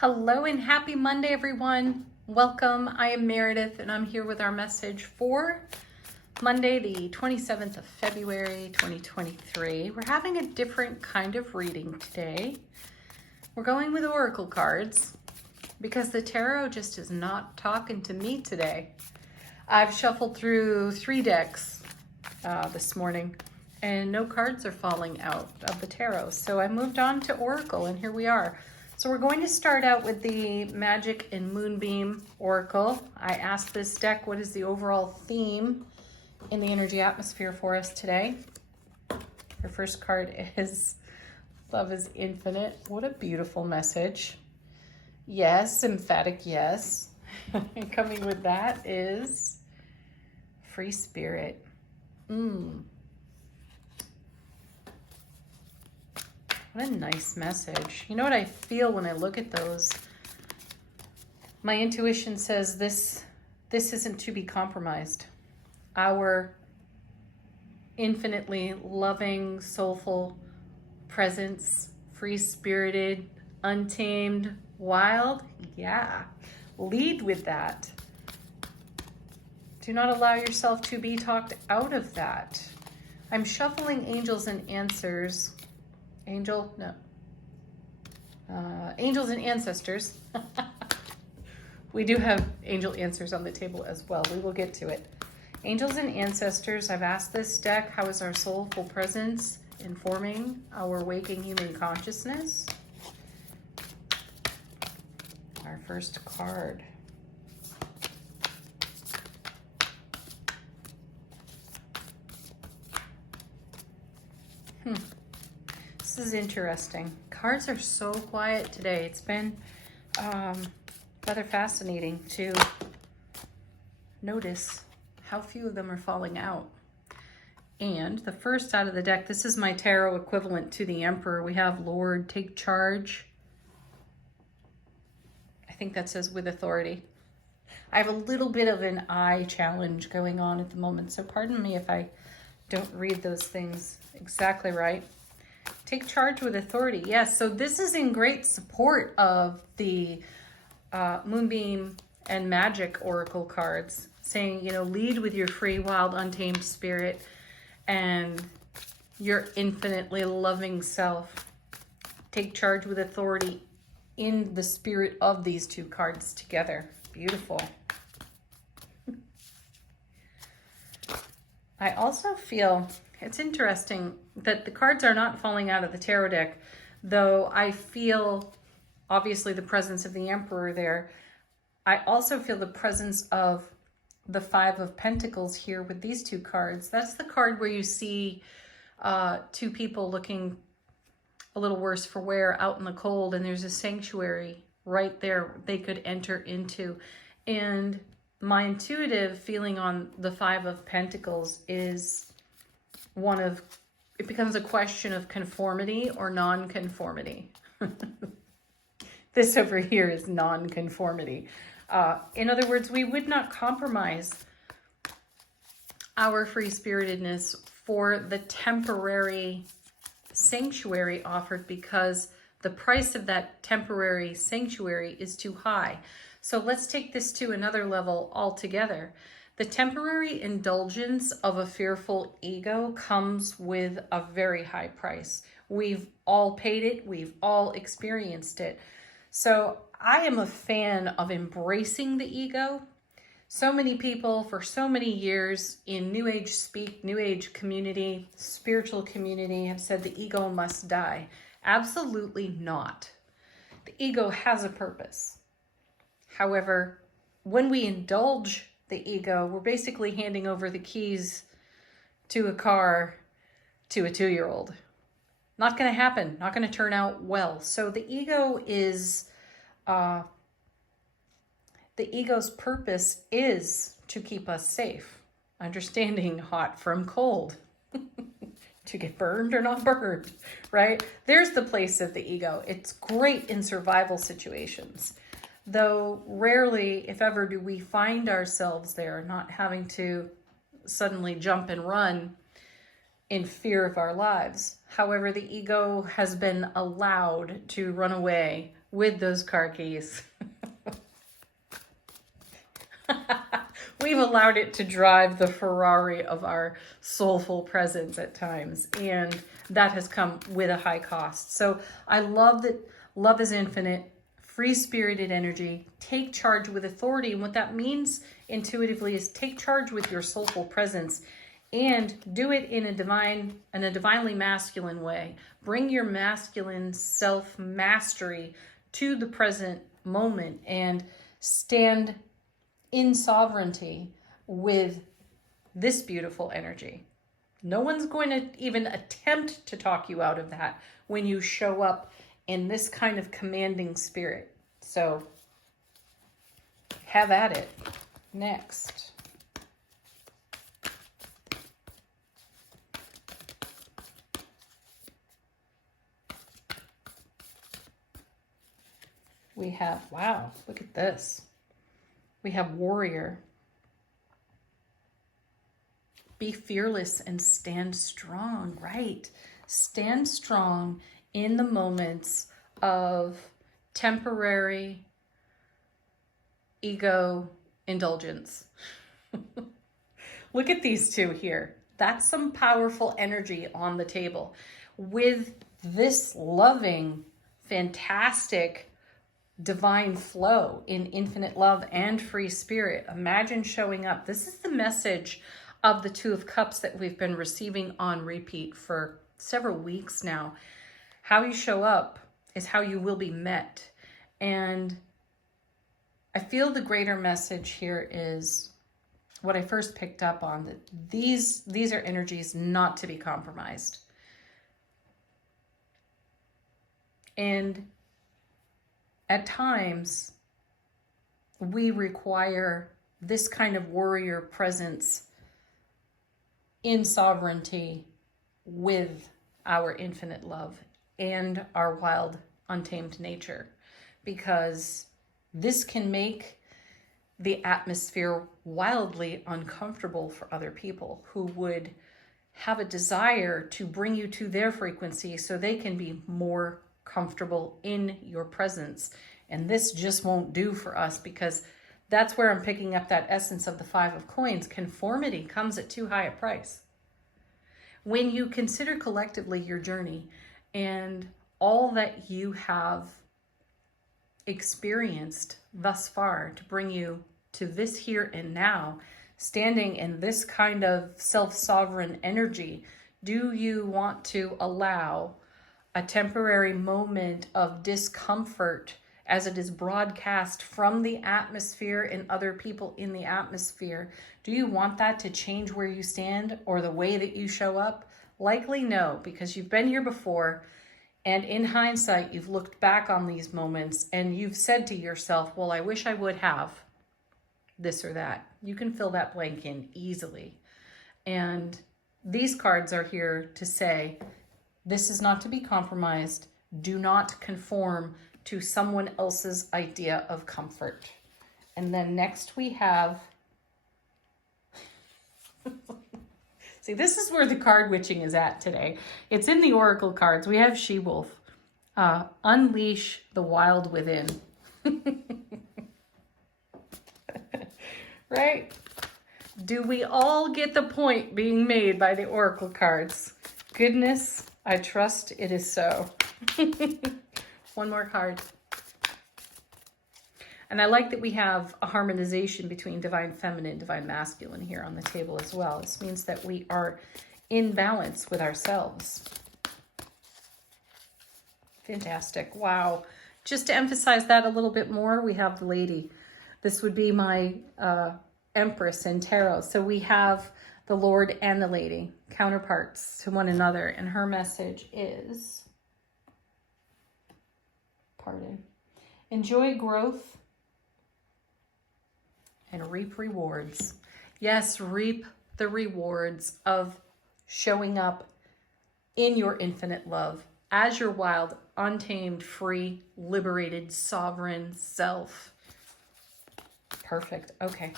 Hello and happy Monday, everyone. Welcome. I am Meredith and I'm here with our message for Monday, the 27th of February, 2023. We're having a different kind of reading today. We're going with oracle cards because the tarot just is not talking to me today. I've shuffled through 3 decks this morning and no cards are falling out of the tarot. So I moved on to oracle and here we are. So we're going to start out with the Magic and Moonbeam Oracle. I asked this deck, what is the overall theme in the energy atmosphere for us today? Our first card is Love is Infinite. What a beautiful message. Yes, emphatic yes. And coming with that is Free Spirit. What a nice message. You know what I feel when I look at those? My intuition says this isn't to be compromised. Our infinitely loving, soulful presence, free-spirited, untamed, wild, yeah, lead with that. Do not allow yourself to be talked out of that. I'm shuffling angels and answers. Angels and ancestors. We do have angel answers on the table as well. We will get to it. Angels and ancestors, I've asked this deck, how is our soulful presence informing our waking human consciousness? Our first card. This is interesting. Cards are so quiet today. It's been rather fascinating to notice how few of them are falling out. And the first out of the deck, this is my tarot equivalent to the Emperor. We have Lord, take charge. I think that says with authority. I have a little bit of an eye challenge going on at the moment, so pardon me if I don't read those things exactly right. Take charge with authority. Yes, so this is in great support of the Moonbeam and Magic Oracle cards, saying, you know, lead with your free, wild, untamed spirit and your infinitely loving self. Take charge with authority in the spirit of these two cards together. Beautiful. I also feel it's interesting that the cards are not falling out of the tarot deck, though I feel obviously the presence of the Emperor there. I also feel the presence of the Five of Pentacles here with these two cards. That's the card where you see two people looking a little worse for wear out in the cold, and there's a sanctuary right there they could enter into. And my intuitive feeling on the Five of Pentacles is one of, it becomes a question of conformity or non-conformity. This over here is non-conformity. In other words, we would not compromise our free-spiritedness for the temporary sanctuary offered because the price of that temporary sanctuary is too high. So let's take this to another level altogether. The temporary indulgence of a fearful ego comes with a very high price. We've all paid it. We've all experienced it. So I am a fan of embracing the ego. So many people for so many years in New Age speak, New Age community, spiritual community have said the ego must die. Absolutely not. The ego has a purpose. However, when we indulge the ego, we're basically handing over the keys to a car to a 2-year-old. Not going to happen. Not going to turn out well. So the ego is, the ego's purpose is to keep us safe, understanding hot from cold, to get burned or not burned, right? There's the place of the ego. It's great in survival situations. Though rarely, if ever, do we find ourselves there, not having to suddenly jump and run in fear of our lives. However, the ego has been allowed to run away with those car keys. We've allowed it to drive the Ferrari of our soulful presence at times, and that has come with a high cost. So I love that love is infinite, free-spirited energy. Take charge with authority, and what that means intuitively is take charge with your soulful presence and do it in a divinely masculine way. Bring your masculine self-mastery to the present moment and stand in sovereignty with this beautiful energy. No one's going to even attempt to talk you out of that when you show up in this kind of commanding spirit. So have at it. Next. We have, wow, look at this. We have warrior. Be fearless and stand strong, right? Stand strong in the moments of temporary ego indulgence. Look at these two here. That's some powerful energy on the table. With this loving, fantastic, divine flow in infinite love and free spirit. Imagine showing up. This is the message of the Two of Cups that we've been receiving on repeat for several weeks now. How you show up is how you will be met. And I feel the greater message here is what I first picked up on, that these are energies not to be compromised. And at times, we require this kind of warrior presence in sovereignty with our infinite love and our wild, untamed nature, because this can make the atmosphere wildly uncomfortable for other people who would have a desire to bring you to their frequency so they can be more comfortable in your presence. And this just won't do for us, because that's where I'm picking up that essence of the Five of Coins. Conformity comes at too high a price. When you consider collectively your journey and all that you have experienced thus far to bring you to this here and now, standing in this kind of self-sovereign energy, do you want to allow a temporary moment of discomfort as it is broadcast from the atmosphere and other people in the atmosphere? Do you want that to change where you stand or the way that you show up? Likely no, because you've been here before, and in hindsight, you've looked back on these moments and you've said to yourself, well, I wish I would have this or that. You can fill that blank in easily. And these cards are here to say, this is not to be compromised. Do not conform to someone else's idea of comfort. And then next we have, see, this is where the card witching is at today. It's in the Oracle cards. We have She-Wolf. Unleash the wild within. Right? Do we all get the point being made by the Oracle cards? Goodness, I trust it is so. One more card. And I like that we have a harmonization between divine feminine, divine masculine here on the table as well. This means that we are in balance with ourselves. Fantastic. Wow. Just to emphasize that a little bit more, we have the lady. This would be my Empress in tarot. So we have the Lord and the lady, counterparts to one another. And her message is, enjoy growth and reap rewards. Yes, reap the rewards of showing up in your infinite love as your wild, untamed, free, liberated, sovereign self. Perfect. Okay,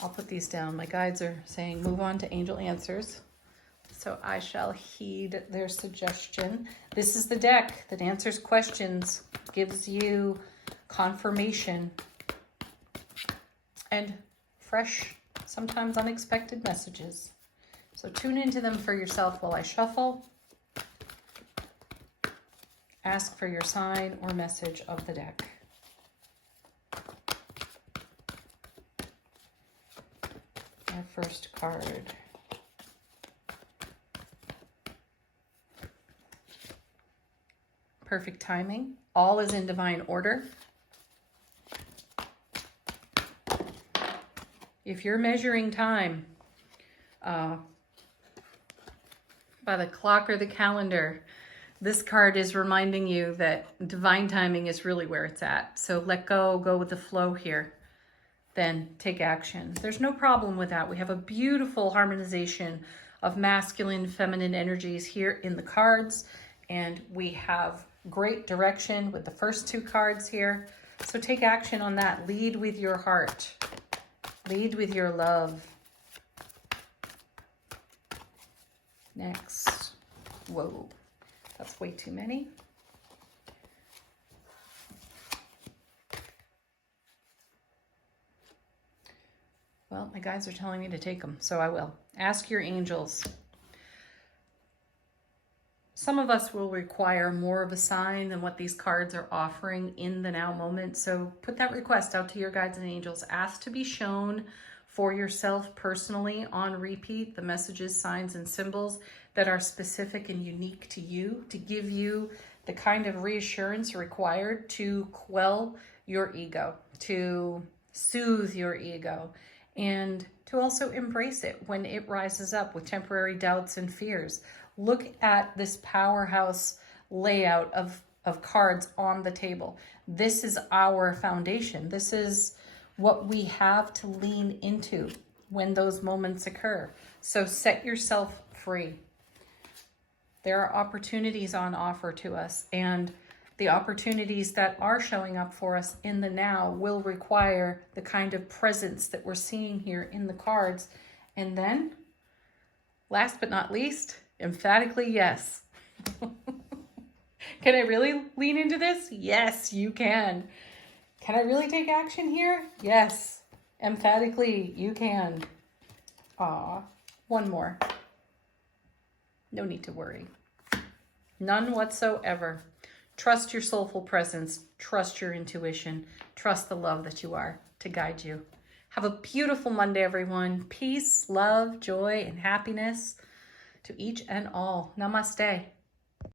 I'll put these down. My guides are saying move on to angel answers. So I shall heed their suggestion. This is the deck that answers questions, gives you confirmation, and fresh, sometimes unexpected messages. So tune into them for yourself while I shuffle. Ask for your sign or message of the deck. Our first card. Perfect timing. All is in divine order. If you're measuring time by the clock or the calendar, this card is reminding you that divine timing is really where it's at. So let go with the flow here. Then take action. There's no problem with that. We have a beautiful harmonization of masculine, feminine energies here in the cards, and we have great direction with the first two cards here. So take action on that. Lead with your heart. Lead with your love. Next. Whoa, that's way too many. Well, my guides are telling me to take them, so I will. Ask your angels. Some of us will require more of a sign than what these cards are offering in the now moment. So put that request out to your guides and angels. Ask to be shown for yourself personally on repeat the messages, signs, and symbols that are specific and unique to you, to give you the kind of reassurance required to quell your ego, to soothe your ego, and to also embrace it when it rises up with temporary doubts and fears. Look at this powerhouse layout of cards on the table. This is our foundation. This is what we have to lean into when those moments occur. So set yourself free. There are opportunities on offer to us, and the opportunities that are showing up for us in the now will require the kind of presence that we're seeing here in the cards. And then, last but not least, emphatically yes. Can I really lean into this? Yes, you can. Can I really take action here? Yes, emphatically you can. One more. No need to worry. None whatsoever. Trust your soulful presence. Trust your intuition. Trust the love that you are to guide you. Have a beautiful Monday, everyone. Peace, love, joy, and happiness to each and all. Namaste.